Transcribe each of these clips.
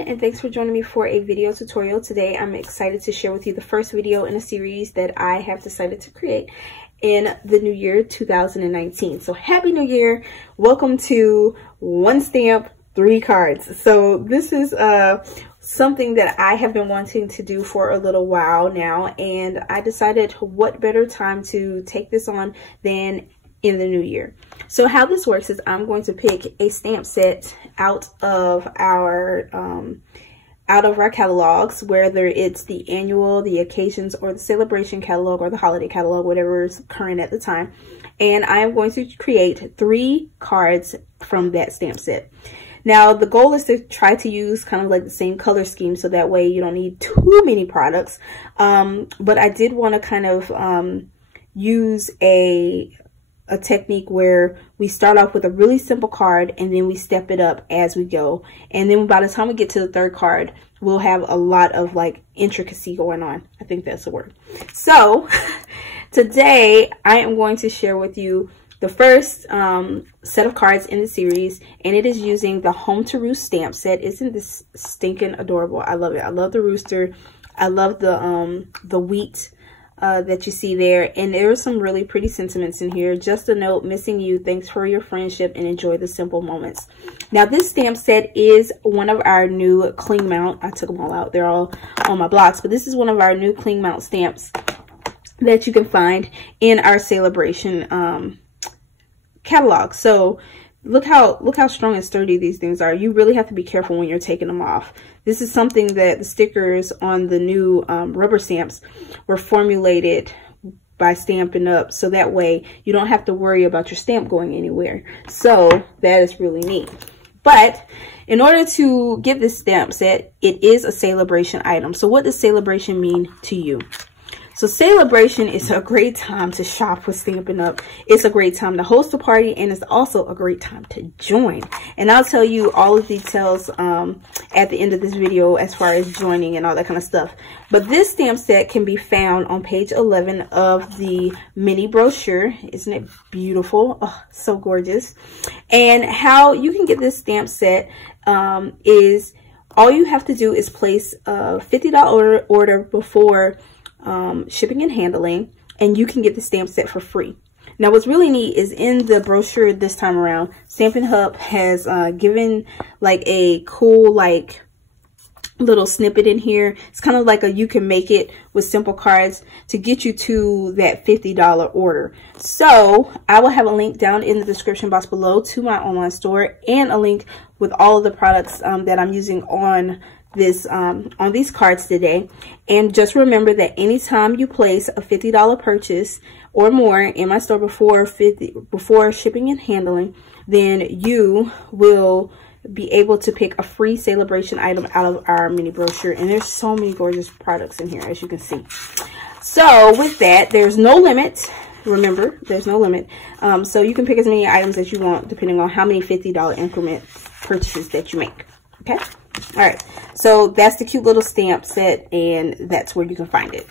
everyone, and thanks for joining me for a video tutorial. Today I'm excited to share with you the first video in a series that I have decided to create in the new year 2019. So happy new year. Welcome to one stamp, 3 cards. So this is something that I have been wanting to do for a little while now, and I decided what better time to take this on than in the new year. So how this works is I'm going to pick a stamp set out of our catalogs, whether it's the annual, the occasions, or the celebration catalog, or the holiday catalog, whatever is current at the time. And I am going to create 3 cards from that stamp set. Now, the goal is to try to use kind of like the same color scheme, so that way you don't need too many products. But I did want to kind of use a technique where we start off with a really simple card and then we step it up as we go. And then by the time we get to the 3rd card, we'll have a lot of like intricacy going on. I think that's the word. So today I am going to share with you the first set of cards in the series, and it is using the Home to Roost stamp set. Isn't this stinking adorable? I love it. I love the rooster. I love the wheat that you see there, and there are some really pretty sentiments in here. Just a note, missing you, thanks for your friendship, and enjoy the simple moments. Now this stamp set is one of our new cling mount. I took them all out, they're all on my blocks, but this is one of our new cling mount stamps that you can find in our celebration catalog. So look how strong and sturdy these things are. You really have to be careful when you're taking them off. This is something that the stickers on the new rubber stamps were formulated by Stampin' Up, so that way you don't have to worry about your stamp going anywhere. So that is really neat. But in order to get this stamp set, it is a celebration item. So what does celebration mean to you? So celebration is a great time to shop with Stampin' Up. It's a great time to host a party, and it's also a great time to join. And I'll tell you all the details at the end of this video as far as joining and all that kind of stuff. But this stamp set can be found on page 11 of the mini brochure. Isn't it beautiful? Oh, so gorgeous. And how you can get this stamp set is all you have to do is place a $50 order before shipping and handling, and you can get the stamp set for free. Now what's really neat is in the brochure this time around, Stampin' Up has given like a cool like little snippet in here. It's kind of like a you can make it with simple cards to get you to that $50 order. So I will have a link down in the description box below to my online store, and a link with all of the products that I'm using on this on these cards today. And just remember that anytime you place a $50 purchase or more in my store before shipping and handling, then you will be able to pick a free celebration item out of our mini brochure. And there's so many gorgeous products in here, as you can see. So with that, there's no limit. Remember, there's no limit. So you can pick as many items as you want depending on how many $50 increment purchases that you make. Okay. All right, so that's the cute little stamp set, and that's where you can find it.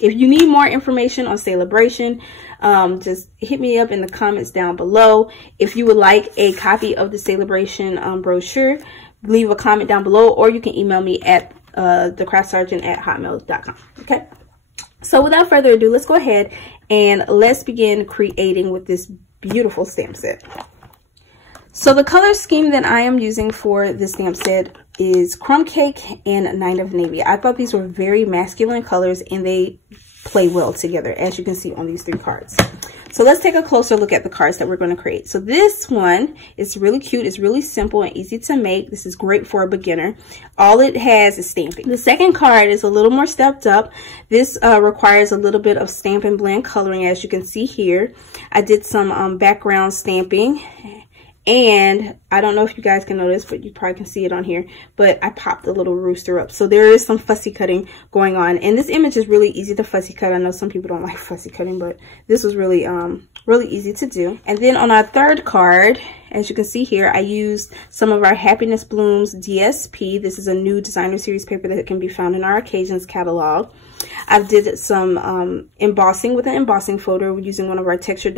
If you need more information on celebration, just hit me up in the comments down below. If you would like a copy of the celebration brochure, leave a comment down below, or you can email me at thecraftsergeant@hotmail.com. Okay, so without further ado, let's go ahead and let's begin creating with this beautiful stamp set. So the color scheme that I am using for this stamp set is Crumb Cake and Night of Navy. I thought these were very masculine colors, and they play well together, as you can see on these 3 cards. So let's take a closer look at the cards that we're going to create. So this one is really cute. It's really simple and easy to make. This is great for a beginner. All it has is stamping. The second card is a little more stepped up. This requires a little bit of Stampin' Blend coloring, as you can see here. I did some background stamping. And I don't know if you guys can notice, but you probably can see it on here, but I popped the little rooster up. So there is some fussy cutting going on. And this image is really easy to fussy cut. I know some people don't like fussy cutting, but this was really, really easy to do. And then on our 3rd card, as you can see here, I used some of our Happiness Blooms DSP. This is a new designer series paper that can be found in our occasions catalog. I did some embossing with an embossing folder using one of our Textured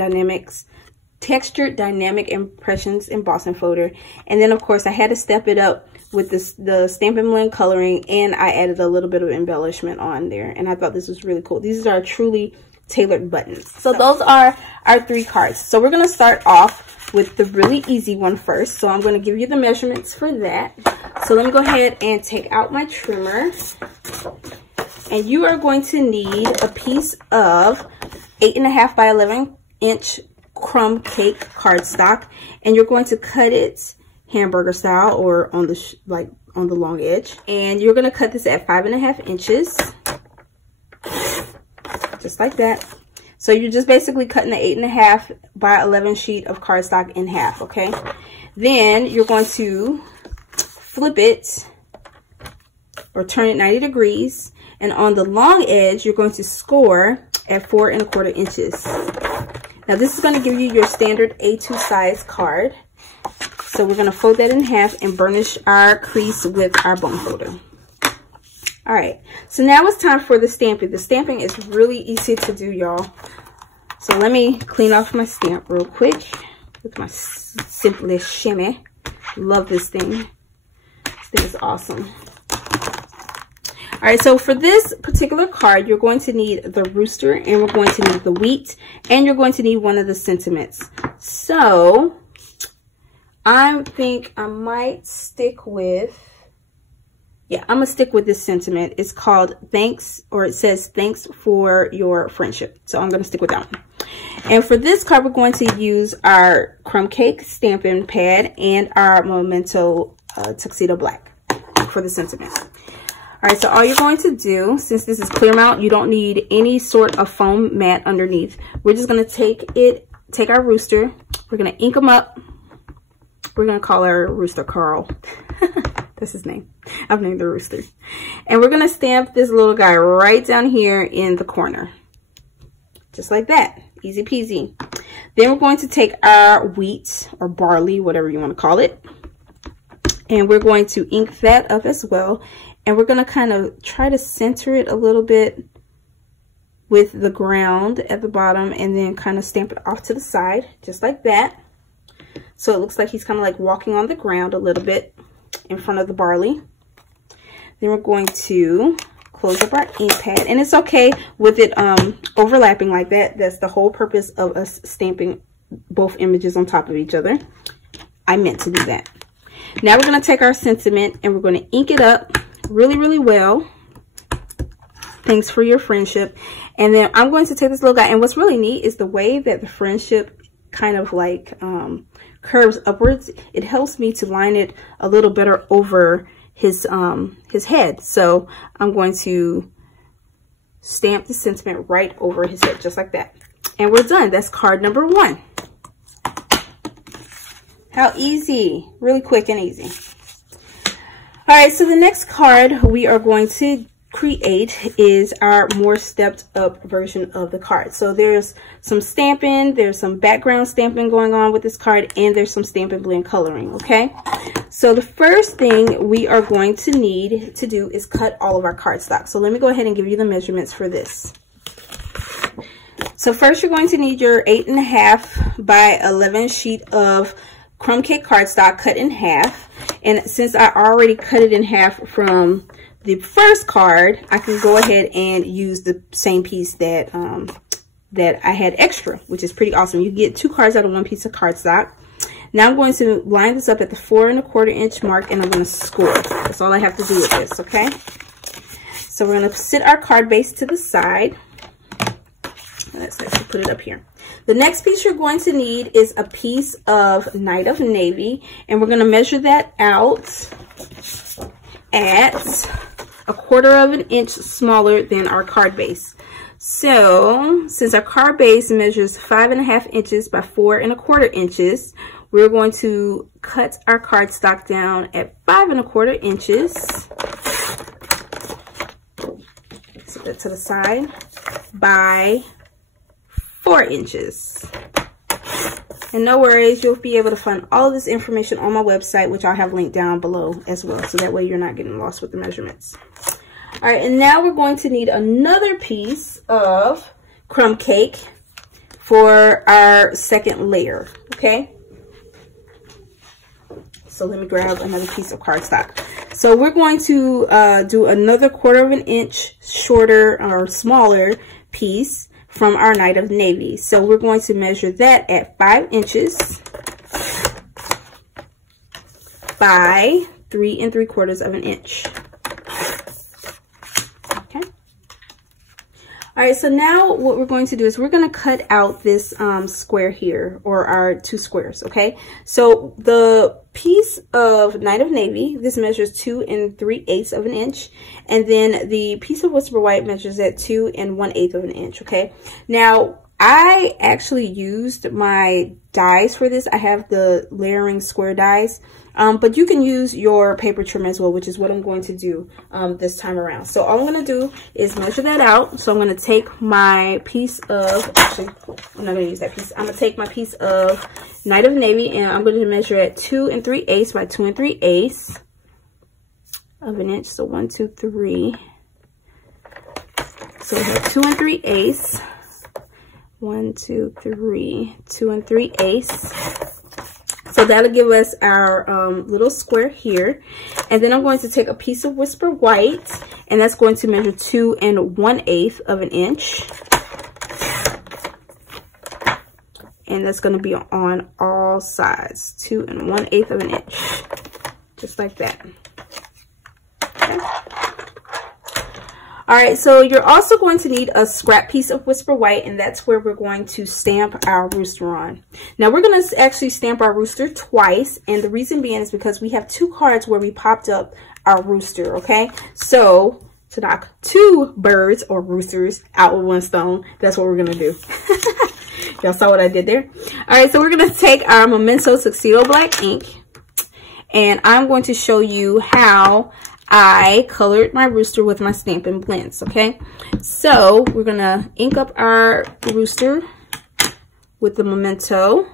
Dynamic Impressions embossing folder. And then of course I had to step it up with this, the Stampin' Blend coloring, and I added a little bit of embellishment on there, and I thought this was really cool. These are truly tailored buttons. So those are our 3 cards. So we're going to start off with the really easy one first. So I'm going to give you the measurements for that. So let me go ahead and take out my trimmer. And you are going to need a piece of 8.5 by 11 inch Crumb Cake cardstock, and you're going to cut it hamburger style or on the on the long edge, and you're going to cut this at 5.5 inches, just like that. So you're just basically cutting the 8.5 by 11 sheet of cardstock in half. Okay, then you're going to flip it or turn it 90 degrees, and on the long edge you're going to score at 4 1/4 inches. Now this is going to give you your standard A2 size card. So we're going to fold that in half and burnish our crease with our bone folder. All right, so now it's time for the stamping. The stamping is really easy to do, y'all. So let me clean off my stamp real quick with my Simply Shimmy. Love this thing. This thing is awesome. All right, so for this particular card, you're going to need the rooster, and we're going to need the wheat, and you're going to need one of the sentiments. So I think I might stick with, yeah, I'm gonna stick with this sentiment. It's called thanks, or it says thanks for your friendship. So I'm gonna stick with that one. And for this card, we're going to use our Crumb Cake Stampin' Pad and our Memento Tuxedo Black for the sentiment. All right, so all you're going to do, since this is clear mount, you don't need any sort of foam mat underneath. We're just going to take our rooster. We're going to ink them up. We're going to call our rooster Carl. That's his name. I've named the rooster. And we're going to stamp this little guy right down here in the corner. Just like that. Easy peasy. Then we're going to take our wheat or barley, whatever you want to call it. And we're going to ink that up as well. And we're going to kind of try to center it a little bit with the ground at the bottom, and then kind of stamp it off to the side, just like that. So it looks like he's kind of like walking on the ground a little bit in front of the barley. Then we're going to close up our ink pad, and it's okay with it overlapping like that. That's the whole purpose of us stamping both images on top of each other. I meant to do that. Now we're going to take our sentiment and we're going to ink it up really, really well. Thanks for your friendship. And then I'm going to take this little guy, and what's really neat is the way that the friendship kind of like curves upwards. It helps me to line it a little better over his head. So I'm going to stamp the sentiment right over his head, just like that. And we're done. That's card number 1. How easy. Really quick and easy. All right, so the next card we are going to create is our more stepped up version of the card. So there's some stamping, there's some background stamping going on with this card, and there's some Stampin' Blend coloring, okay? So the first thing we are going to need to do is cut all of our cardstock. So let me go ahead and give you the measurements for this. So first you're going to need your 8.5 by 11 sheet of Crumb Cake cardstock cut in half. And since I already cut it in half from the first card, I can go ahead and use the same piece that that I had extra, which is pretty awesome. You get 2 cards out of 1 piece of cardstock. Now I'm going to line this up at the 4 1/4 inch mark, and I'm going to score. That's all I have to do with this, okay? So we're going to sit our card base to the side. Let's actually put it up here. The next piece you're going to need is a piece of Night of Navy, and we're going to measure that out at 1/4 inch smaller than our card base. So since our card base measures 5.5 inches by 4 1/4 inches, we're going to cut our cardstock down at 5 1/4 inches. Set that to the side by 4 inches. And no worries, you'll be able to find all of this information on my website, which I'll have linked down below as well, so that way you're not getting lost with the measurements. All right, and now we're going to need another piece of Crumb Cake for our second layer, okay? So let me grab another piece of cardstock. So we're going to do another 1/4 inch shorter or smaller piece from our Night of Navy. So we're going to measure that at 5 inches by 3 3/4 inches. Okay. All right, so now what we're going to do is we're going to cut out this square here, or our 2 squares, okay? So the piece of Night of Navy, this measures 2 3/8 inches, and then the piece of Whisper White measures at 2 1/8 inches, okay? Now, I actually used my dies for this. I have the layering square dies, but you can use your paper trim as well, which is what I'm going to do this time around. So all I'm going to do is measure that out. So I'm going to take my piece of, actually, I'm not going to use that piece. I'm going to take my piece of Night of Navy, and I'm going to measure at 2 3/8 by 2 3/8 inches. So 1, 2, 3. So we have 2 3/8. 1, 2, 3, 2 3/8. So that'll give us our little square here. And then I'm going to take a piece of Whisper White, and that's going to measure 2 1/8 inches. And that's going to be on all sides, 2 1/8 inches, just like that. Okay. All right, so you're also going to need a scrap piece of Whisper White, and that's where we're going to stamp our rooster on. Now, we're going to actually stamp our rooster twice, and the reason being is because we have 2 cards where we popped up our rooster, okay? So, to knock 2 birds or roosters out with 1 stone, that's what we're going to do. Y'all saw what I did there? All right, so we're going to take our Memento Tuxedo Black ink, and I'm going to show you how I colored my rooster with my Stampin' blends, okay? So we're gonna ink up our rooster with the Memento.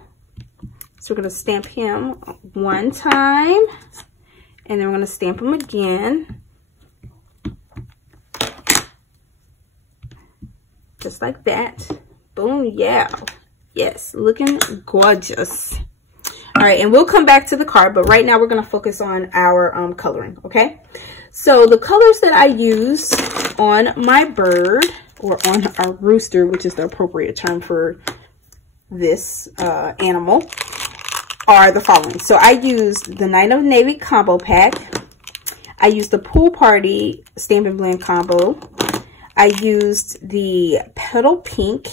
So we're gonna stamp him 1 time, and then we're gonna stamp him again. Just like that. Boom, yeah. Yes, looking gorgeous. All right, and we'll come back to the card, but right now we're going to focus on our coloring, okay? So the colors that I use on my bird, or on our rooster, which is the appropriate term for this animal, are the following. So I used the Night of Navy combo pack. I used the Pool Party Stampin' Blend combo. I used the Petal Pink.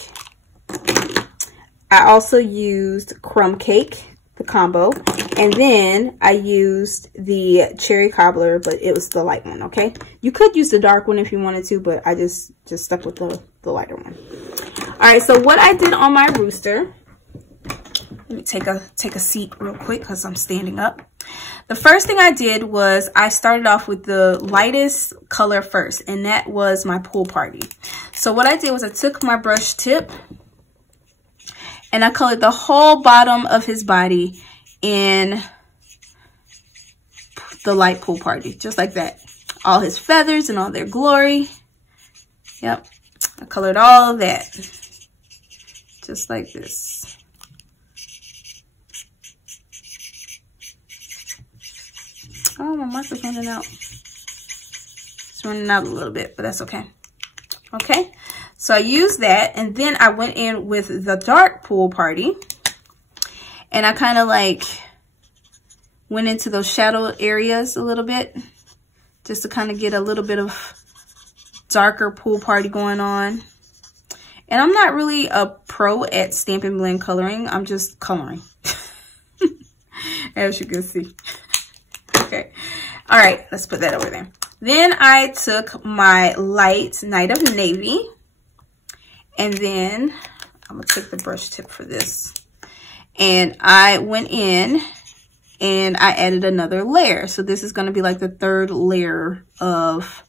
I also used Crumb Cake, the combo, and then I used the Cherry Cobbler, but it was the light one, okay? You could use the dark one if you wanted to, but I just stuck with the lighter one. All right, so what I did on my rooster, let me take a seat real quick because I'm standing up. The first thing I did was I started off with the lightest color first, and that was my Pool Party. So what I did was I took my brush tip, and I colored the whole bottom of his body in the light Pool Party, just like that. All his feathers and all their glory. Yep, I colored all of that, just like this. Oh, my marker's running out. It's running out a little bit, but that's okay. Okay. So I used that, and then I went in with the dark Pool Party, and I kind of like went into those shadow areas a little bit, just to kind of get a little bit of darker Pool Party going on. And I'm not really a pro at Stampin' Blend coloring. I'm just coloring, as you can see. Okay. All right, let's put that over there. Then I took my light Night of Navy, and then I'm gonna take the brush tip for this, and I went in and I added another layer. So this is gonna be like the 3rd layer of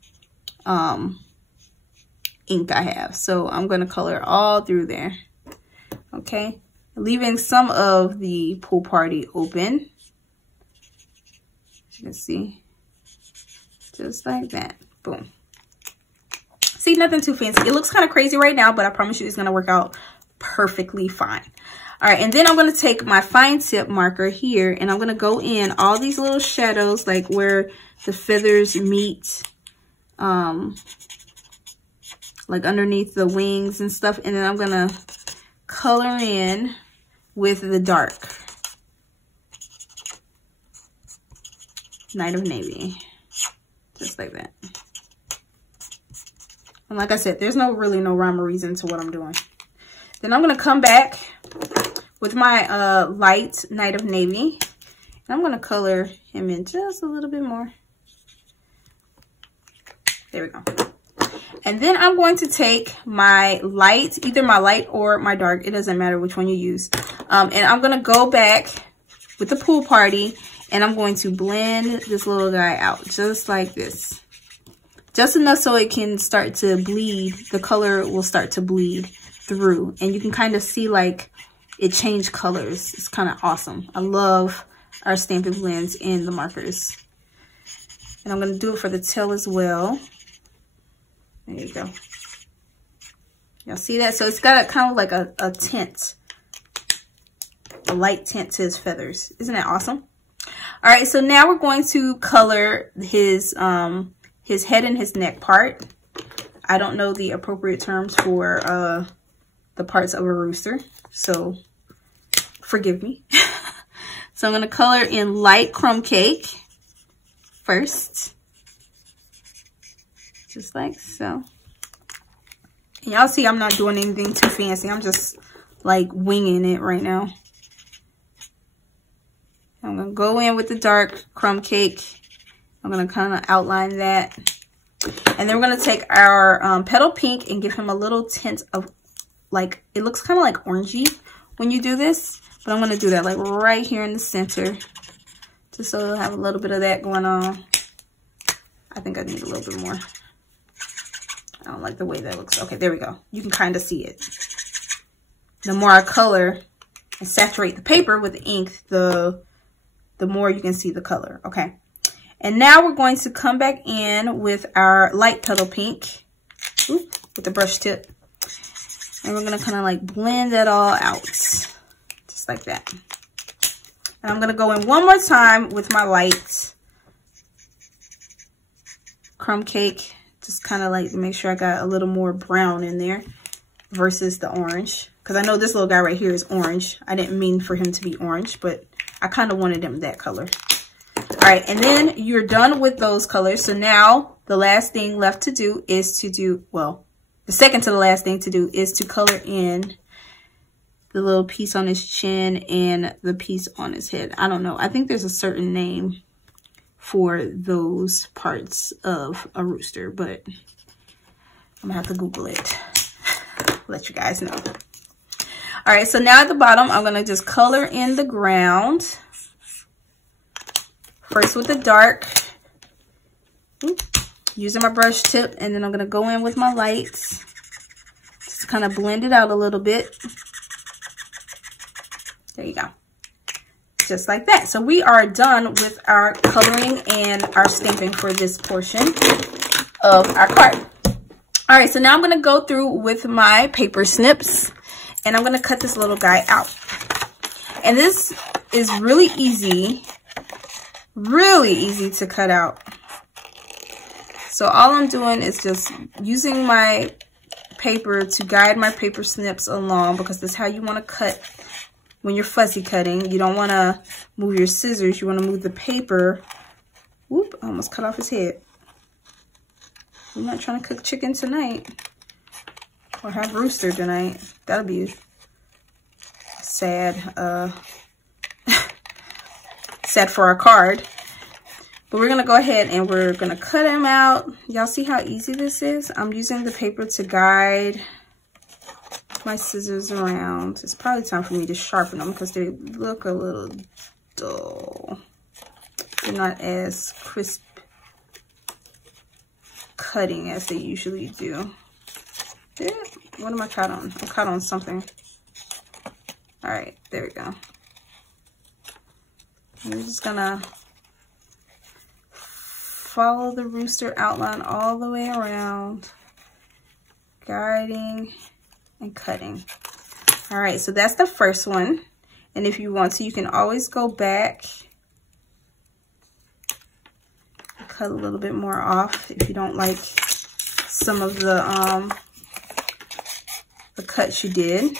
ink I have. So I'm gonna color all through there, okay? Leaving some of the Pool Party open, as you can see, just like that. Boom. See, nothing too fancy. It looks kind of crazy right now, but I promise you it's going to work out perfectly fine. All right, and then I'm going to take my fine tip marker here, and I'm going to go in all these little shadows, like where the feathers meet, like underneath the wings and stuff. And then I'm going to color in with the dark Night of Navy, just like that. And like I said, there's really no rhyme or reason to what I'm doing. Then I'm going to come back with my light Night of Navy. And I'm going to color him in just a little bit more. There we go. And then I'm going to take my light, either my light or my dark. It doesn't matter which one you use. And I'm going to go back with the Pool Party. And I'm going to blend this little guy out just like this. Just enough so it can start to bleed. The color will start to bleed through. And you can kind of see like it changed colors. It's kind of awesome. I love our Stampin' blends and the markers. And I'm going to do it for the tail as well. There you go. Y'all see that? So it's got a kind of like a tint. A light tint to his feathers. Isn't that awesome? All right, so now we're going to color his head and his neck part. I don't know the appropriate terms for the parts of a rooster, so forgive me. So I'm going to color in light Crumb Cake first, just like so. And y'all see I'm not doing anything too fancy. I'm just like winging it right now. I'm going to go in with the dark Crumb Cake. I'm going to kind of outline that. And then we're going to take our Petal Pink and give him a little tint of, like, it looks kind of like orangey when you do this. But I'm going to do that, like, right here in the center. Just so it'll have a little bit of that going on. I think I need a little bit more. I don't like the way that looks. Okay, there we go. You can kind of see it. The more I color and saturate the paper with the ink, the more you can see the color. Okay. And now we're going to come back in with our light Petal Pink. Oop, with the brush tip. And we're going to kind of like blend that all out. Just like that. And I'm going to go in one more time with my light Crumb Cake. Just kind of like to make sure I got a little more brown in there versus the orange. Because I know this little guy right here is orange. I didn't mean for him to be orange, but I kind of wanted him that color. All right, and then you're done with those colors. So now the last thing left to do is to do, well, the second to the last thing to do is to color in the little piece on his chin and the piece on his head. I don't know. I think there's a certain name for those parts of a rooster, but I'm gonna have to Google it. Let you guys know. All right, so now at the bottom, I'm gonna just color in the ground. First with the dark, using my brush tip, and then I'm gonna go in with my lights. Just kind of blend it out a little bit. There you go. Just like that. So we are done with our coloring and our stamping for this portion of our card. All right, so now I'm gonna go through with my paper snips, and I'm gonna cut this little guy out. And this is really easy to cut out. So all I'm doing is just using my paper to guide my paper snips along, because that's how you want to cut when you're fussy cutting. You don't want to move your scissors. You want to move the paper. Whoop, I almost cut off his head. I'm not trying to cook chicken tonight or have rooster tonight. That'll be sad. Sad for our card. But we're going to go ahead and we're going to cut him out. Y'all see how easy this is? I'm using the paper to guide my scissors around. It's probably time for me to sharpen them because they look a little dull. They're not as crisp cutting as they usually do. Yeah. What am I caught on? I'm caught on something. All right, there we go. I'm just gonna follow the rooster outline all the way around, guiding and cutting. All right, so that's the first one. And if you want to, you can always go back, cut a little bit more off if you don't like some of the cuts you did.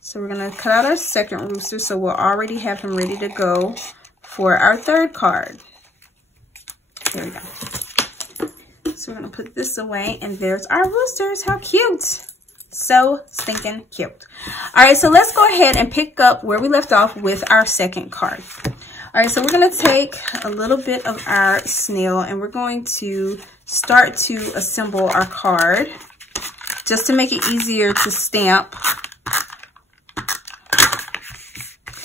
So we're gonna cut out our second rooster, so we'll already have him ready to go for our third card. There we go. So we're gonna put this away, and there's our roosters. How cute! So stinking cute. All right, so let's go ahead and pick up where we left off with our second card. All right, so we're gonna take a little bit of our snail, and we're going to start to assemble our card just to make it easier to stamp.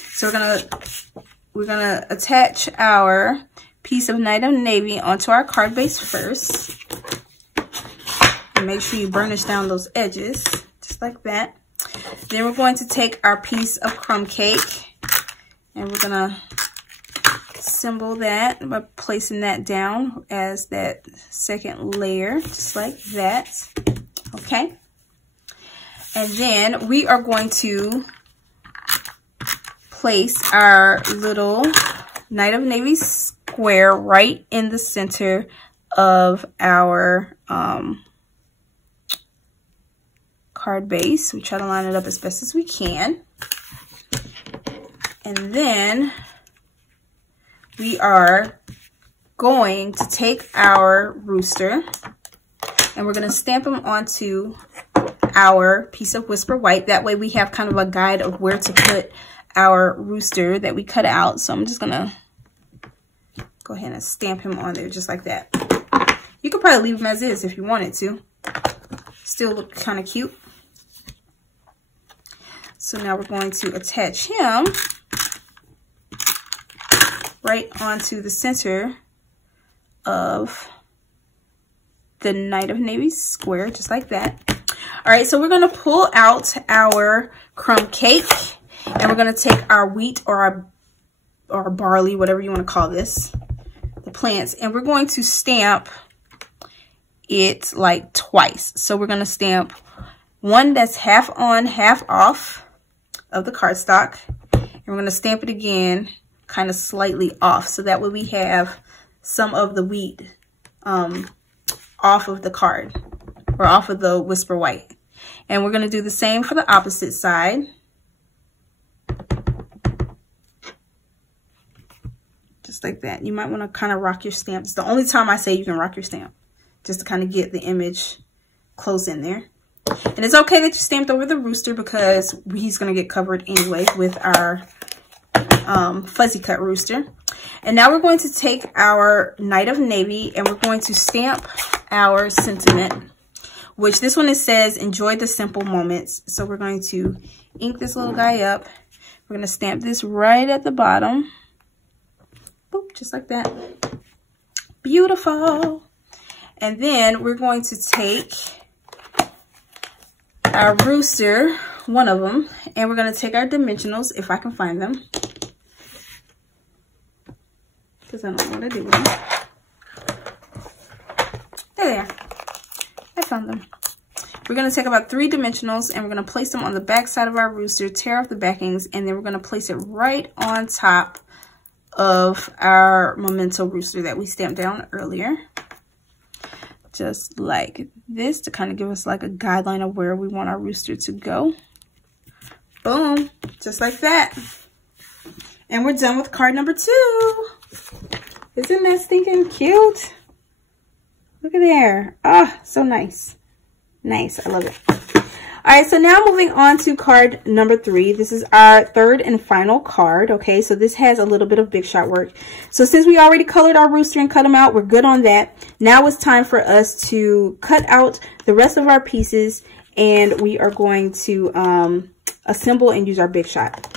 So we're gonna attach our piece of Night of Navy onto our card base first. And make sure you burnish down those edges, just like that. Then we're going to take our piece of Crumb Cake, and we're gonna assemble that by placing that down as that second layer, just like that. Okay. And then we are going to place our little Night of Navy square right in the center of our card base. We try to line it up as best as we can. And then we are going to take our rooster, and we're going to stamp them onto our piece of Whisper White. That way we have kind of a guide of where to put our rooster that we cut out. So I'm just gonna go ahead and stamp him on there just like that. You could probably leave him as is if you wanted to. Still look kind of cute. So now we're going to attach him right onto the center of the Night of Navy square, just like that. All right, so we're gonna pull out our Crumb Cake, and we're gonna take our wheat or our barley, whatever you want to call this, the plants, and we're going to stamp it like twice. So we're gonna stamp one that's half on, half off of the cardstock, and we're gonna stamp it again kind of slightly off, so that way we have some of the wheat off of the card, or off of the Whisper White. And we're gonna do the same for the opposite side. Just like that. You might want to kind of rock your stamp. It's the only time I say you can rock your stamp, just to kind of get the image close in there. And it's okay that you stamped over the rooster, because he's going to get covered anyway with our fuzzy cut rooster. And now we're going to take our Night of Navy, and we're going to stamp our sentiment, which this one, it says, enjoy the simple moments. So we're going to ink this little guy up. We're going to stamp this right at the bottom. Boop, just like that. Beautiful. And then we're going to take our rooster, one of them, and we're going to take our dimensionals, if I can find them, because I don't know what I did with them. There they are. I found them. We're going to take about 3 dimensionals, and we're going to place them on the back side of our rooster, tear off the backings, and then we're going to place it right on top of our memento rooster that we stamped down earlier. Just like this, to kind of give us like a guideline of where we want our rooster to go. Boom, just like that. And we're done with card number 2. Isn't that stinking cute? Look at there. Ah, so nice. Nice, I love it. All right, so now moving on to card number 3. This is our third and final card, okay? So this has a little bit of big shot work. So since we already colored our rooster and cut them out, we're good on that. Now it's time for us to cut out the rest of our pieces, and we are going to assemble and use our big shot.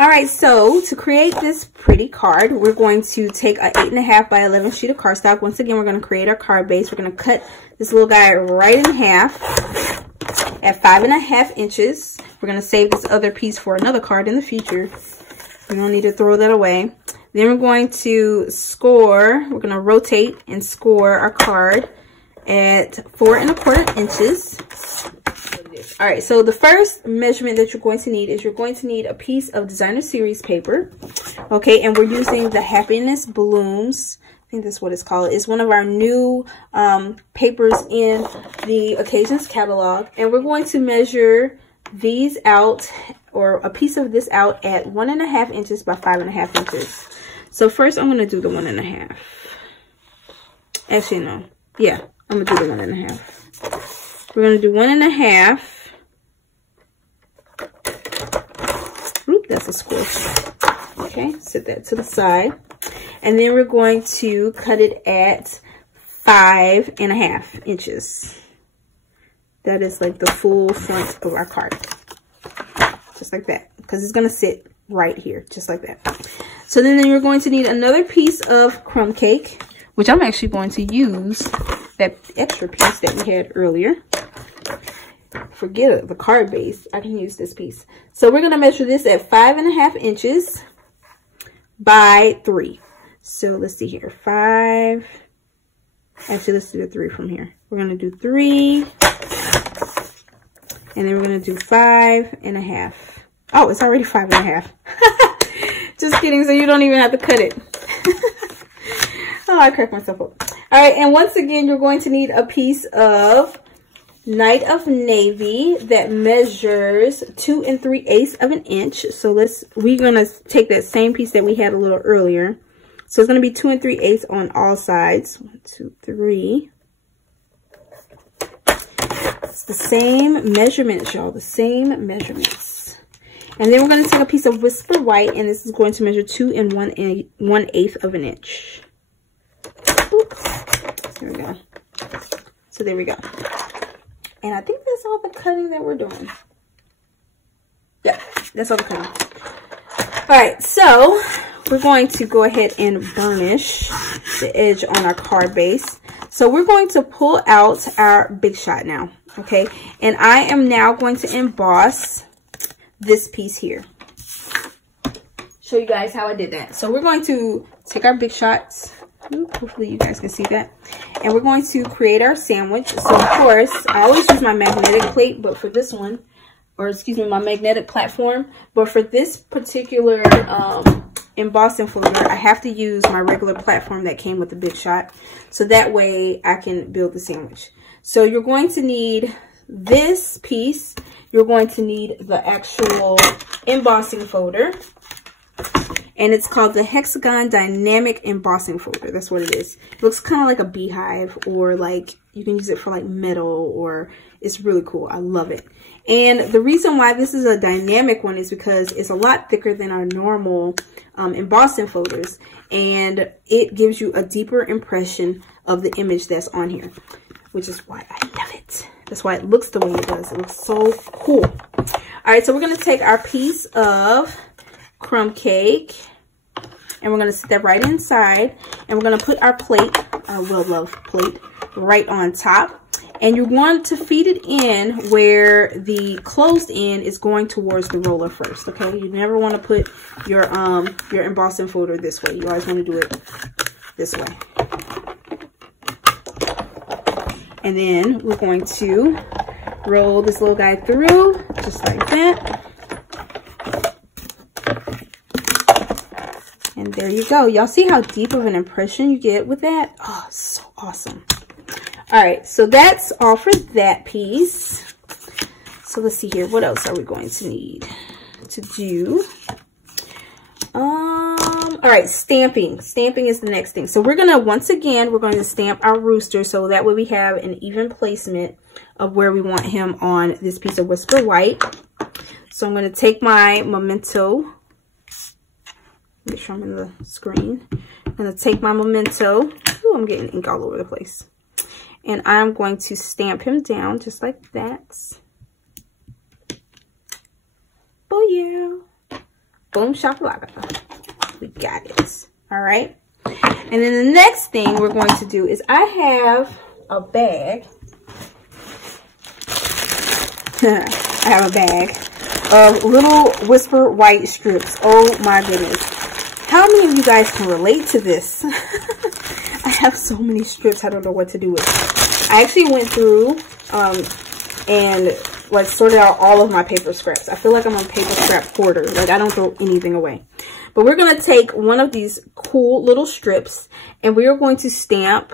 All right, so to create this pretty card, we're going to take a 8.5 by 11 sheet of cardstock. Once again, we're going to create our card base. We're going to cut this little guy right in half at 5.5 inches. We're going to save this other piece for another card in the future. We don't need to throw that away. Then we're going to score. We're going to rotate and score our card at 4 1/4 inches. All right, so the first measurement that you're going to need is you're going to need a piece of designer series paper. Okay, and we're using the Happiness Blooms. I think that's what it's called. It's one of our new papers in the Occasions catalog. And we're going to measure these out, or a piece of this out, at 1 1/2 inches by 5 1/2 inches. So first I'm going to do the 1 1/2. Actually, no. Yeah, I'm going to do the 1 1/2. We're going to do 1 1/2. Oop, that's a squish. Okay, set that to the side. And then we're going to cut it at 5 1/2 inches. That is like the full front of our card. Just like that. Because it's going to sit right here. Just like that. So then you're going to need another piece of crumb cake, which I'm actually going to use that extra piece that we had earlier. Forget it, the card base. I can use this piece. So we're going to measure this at 5 1/2 inches by 3. So let's see here. 5. Actually, let's do the 3 from here. We're going to do 3. And then we're going to do 5 1/2. Oh, it's already 5 1/2. Just kidding. So you don't even have to cut it. Oh, I cracked myself up. All right. And once again, you're going to need a piece of Night of Navy that measures 2 3/8 of an inch. So we're going to take that same piece that we had a little earlier. So it's going to be 2 3/8 on all sides. 1, 2, 3. It's the same measurements, y'all. The same measurements. And then we're going to take a piece of Whisper White, and this is going to measure 2 1/8 of an inch. Oops. There we go. So there we go. And I think that's all the cutting that we're doing. Yeah, that's all the cutting. All right, so we're going to go ahead and burnish the edge on our card base. So we're going to pull out our Big Shot now, okay? And I am now going to emboss this piece here. Show you guys how I did that. So we're going to take our Big Shots. Hopefully you guys can see that. And we're going to create our sandwich. So of course, I always use my magnetic plate, but for this one, or excuse me, my magnetic platform. But for this particular embossing folder, I have to use my regular platform that came with the Big Shot. So that way I can build the sandwich. So you're going to need this piece. You're going to need the actual embossing folder. And it's called the Hexagon Dynamic Embossing Folder. That's what it is. It looks kind of like a beehive, or like you can use it for like metal, or it's really cool. I love it. And the reason why this is a dynamic one is because it's a lot thicker than our normal embossing folders. And it gives you a deeper impression of the image that's on here, which is why I love it. That's why it looks the way it does. It looks so cool. All right, so we're going to take our piece of crumb cake, and we're going to set that right inside, and we're going to put our plate, our well-loved plate, right on top. And you want to feed it in where the closed end is going towards the roller first, okay? You never want to put your embossing folder this way. You always want to do it this way. And then we're going to roll this little guy through, just like that. And there you go. Y'all see how deep of an impression you get with that? Oh, so awesome. All right, so that's all for that piece. So let's see here. What else are we going to need to do? All right, stamping. Stamping is the next thing. So we're going to, once again, we're going to stamp our rooster so that way we have an even placement of where we want him on this piece of Whisper White. So I'm going to take my memento. Make sure I'm in the screen. I'm going to take my memento. Ooh, I'm getting ink all over the place. And I'm going to stamp him down just like that. Oh yeah. Boom shakalaka. We got it. All right. And then the next thing we're going to do is I have a bag. I have a bag of little Whisper White strips. Oh my goodness. How many of you guys can relate to this? I have so many strips, I don't know what to do with them. I actually went through and like sorted out all of my paper scraps. I feel like I'm a paper scrap hoarder. Like, I don't throw anything away. But we're going to take one of these cool little strips and we are going to stamp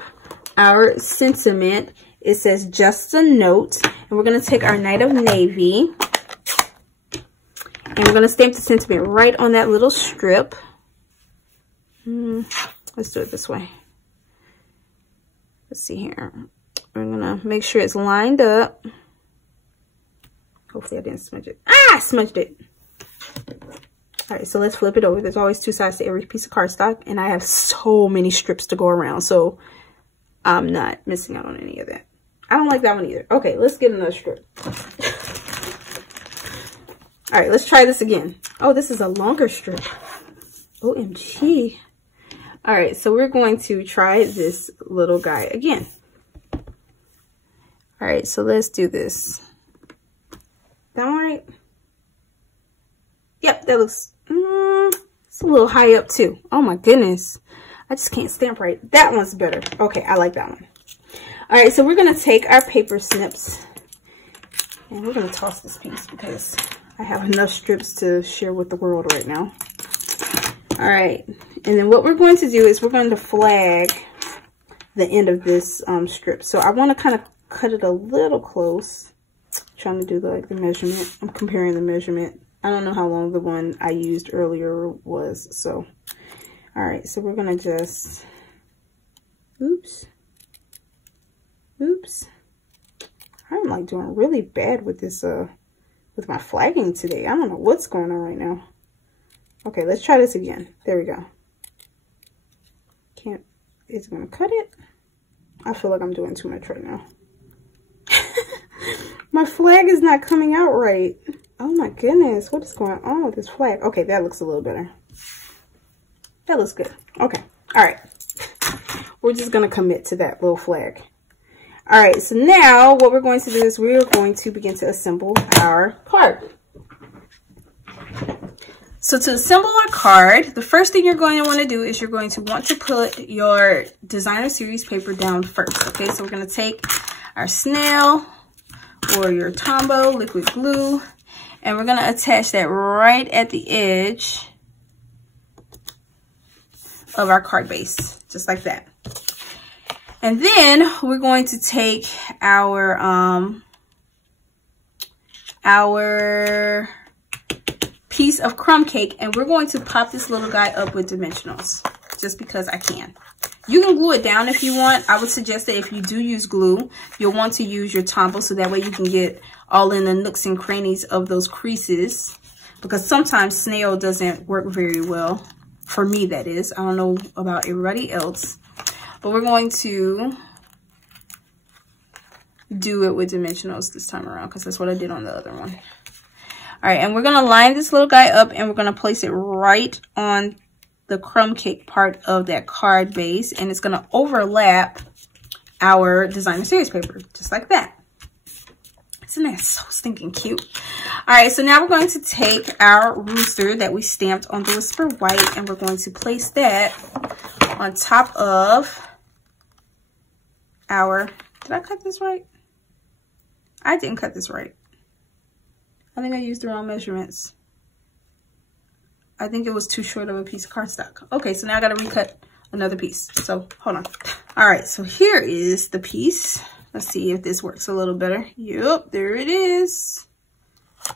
our sentiment. It says just a note. And we're going to take our Night of Navy and we're going to stamp the sentiment right on that little strip. Let's do it this way. Let's see here. We're going to make sure it's lined up. Hopefully I didn't smudge it. Ah, I smudged it. All right, so let's flip it over. There's always two sides to every piece of cardstock, and I have so many strips to go around, so I'm not missing out on any of that. I don't like that one either. Okay, let's get another strip. All right, let's try this again. Oh, this is a longer strip. OMG. All right, so we're going to try this little guy again. All right, so let's do this. That all right? Yep, that looks, it's a little high up too. Oh my goodness. I just can't stamp right. That one's better. Okay, I like that one. All right, so we're going to take our paper snips and we're going to toss this piece because I have enough strips to share with the world right now. All right, and then what we're going to do is we're going to flag the end of this strip. So I want to kind of cut it a little close. Trying to do the measurement. I'm comparing the measurement. I don't know how long the one I used earlier was. So, all right. So we're going to just, oops. I'm like doing really bad with this, with my flagging today. I don't know what's going on right now. Okay, let's try this again. There we go. It's going to cut it. I feel like I'm doing too much right now. My flag is not coming out right. Oh my goodness, what is going on with this flag? Okay, that looks a little better. That looks good. Okay, all right. We're just gonna commit to that little flag. All right, so now what we're going to do is we're going to begin to assemble our card. So to assemble our card, the first thing you're going to want to do is you're going to want to put your designer series paper down first. Okay, so we're going to take our snail or your Tombow liquid glue and we're going to attach that right at the edge of our card base, just like that. And then we're going to take our piece of crumb cake and we're going to pop this little guy up with dimensionals just because I can. You can glue it down if you want. I would suggest that if you do use glue, you'll want to use your Tombow so that way you can get all in the nooks and crannies of those creases, because sometimes snail doesn't work very well. For me, that is. I don't know about everybody else. But we're going to do it with dimensionals this time around because that's what I did on the other one. All right, and we're going to line this little guy up and we're going to place it right on the crumb cake part of that card base, and it's going to overlap our designer series paper just like that. Isn't that so stinking cute? All right, so now we're going to take our rooster that we stamped on the Whisper White and we're going to place that on top of our, did I cut this right? I didn't cut this right. I think I used the wrong measurements. I think it was too short of a piece of cardstock. Okay, so now I got to recut another piece. So hold on. All right, so here is the piece. Let's see if this works a little better. Yep, there it is.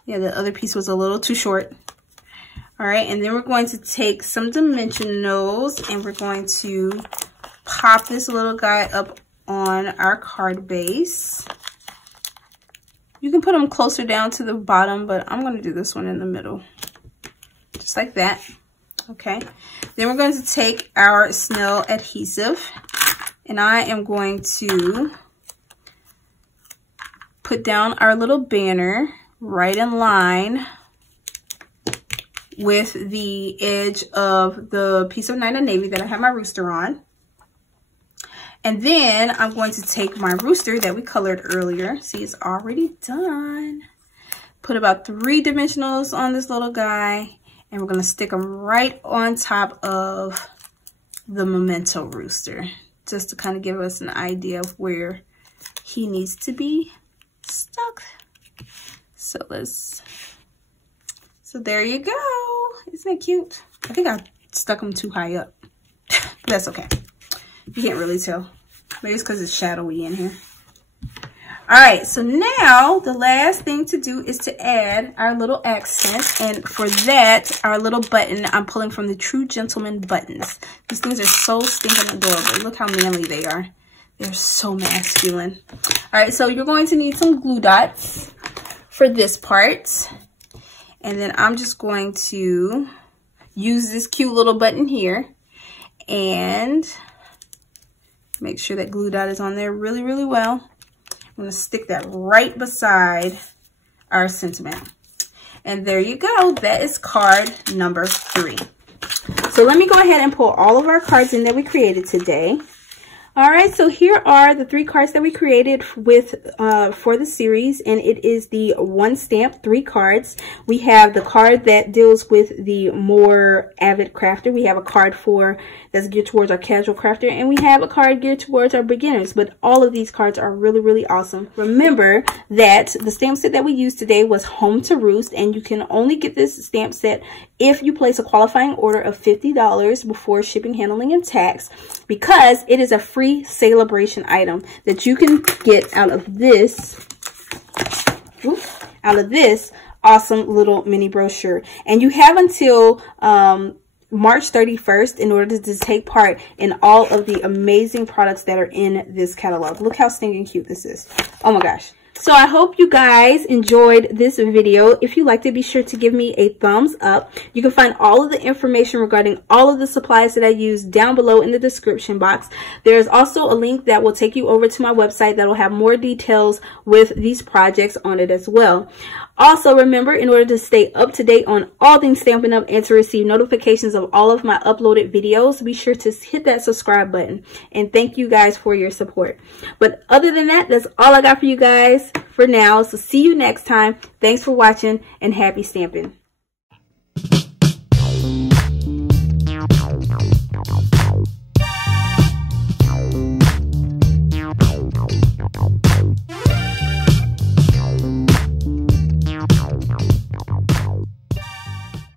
Yeah, the other piece was a little too short. All right, and then we're going to take some dimensionals and we're going to pop this little guy up on our card base. You can put them closer down to the bottom, but I'm going to do this one in the middle. Just like that. Okay. Then we're going to take our snail adhesive and I am going to put down our little banner right in line with the edge of the piece of Night of Navy that I have my rooster on. And then I'm going to take my rooster that we colored earlier. See, it's already done. Put about 3 dimensionals on this little guy. And we're going to stick them right on top of the Memento rooster. just to kind of give us an idea of where he needs to be stuck. So there you go. Isn't it cute? I think I stuck him too high up. That's okay. You can't really tell. Maybe it's because it's shadowy in here. All right, so now the last thing to do is to add our little accent. And for that, our little button, I'm pulling from the True Gentleman buttons. These things are so stinking adorable. Look how manly they are. They're so masculine. All right, so you're going to need some glue dots for this part. And then I'm just going to use this cute little button here and make sure that glue dot is on there really, really well. I'm going to stick that right beside our sentiment. And there you go. That is card number 3. So let me go ahead and pull all of our cards in that we created today. All right, so here are the 3 cards that we created with for the series, and it is the 1 stamp, 3 cards. We have the card that deals with the more avid crafter. We have a card that's geared towards our casual crafter, and we have a card geared towards our beginners. But all of these cards are really, really awesome. Remember that the stamp set that we used today was Home to Roost, and you can only get this stamp set if you place a qualifying order of $50 before shipping, handling, and tax, because it is a free celebration item that you can get out of this awesome little mini brochure. And you have until March 31st in order to take part in all of the amazing products that are in this catalog. Look how stinking cute this is. Oh my gosh. So I hope you guys enjoyed this video. If you liked it, be sure to give me a thumbs up. You can find all of the information regarding all of the supplies that I use down below in the description box. There's also a link that will take you over to my website that will have more details with these projects on it as well. Also, remember, in order to stay up to date on all things Stampin' Up! And to receive notifications of all of my uploaded videos, be sure to hit that subscribe button. And thank you guys for your support. But other than that, that's all I got for you guys for now. So see you next time. Thanks for watching and happy stamping.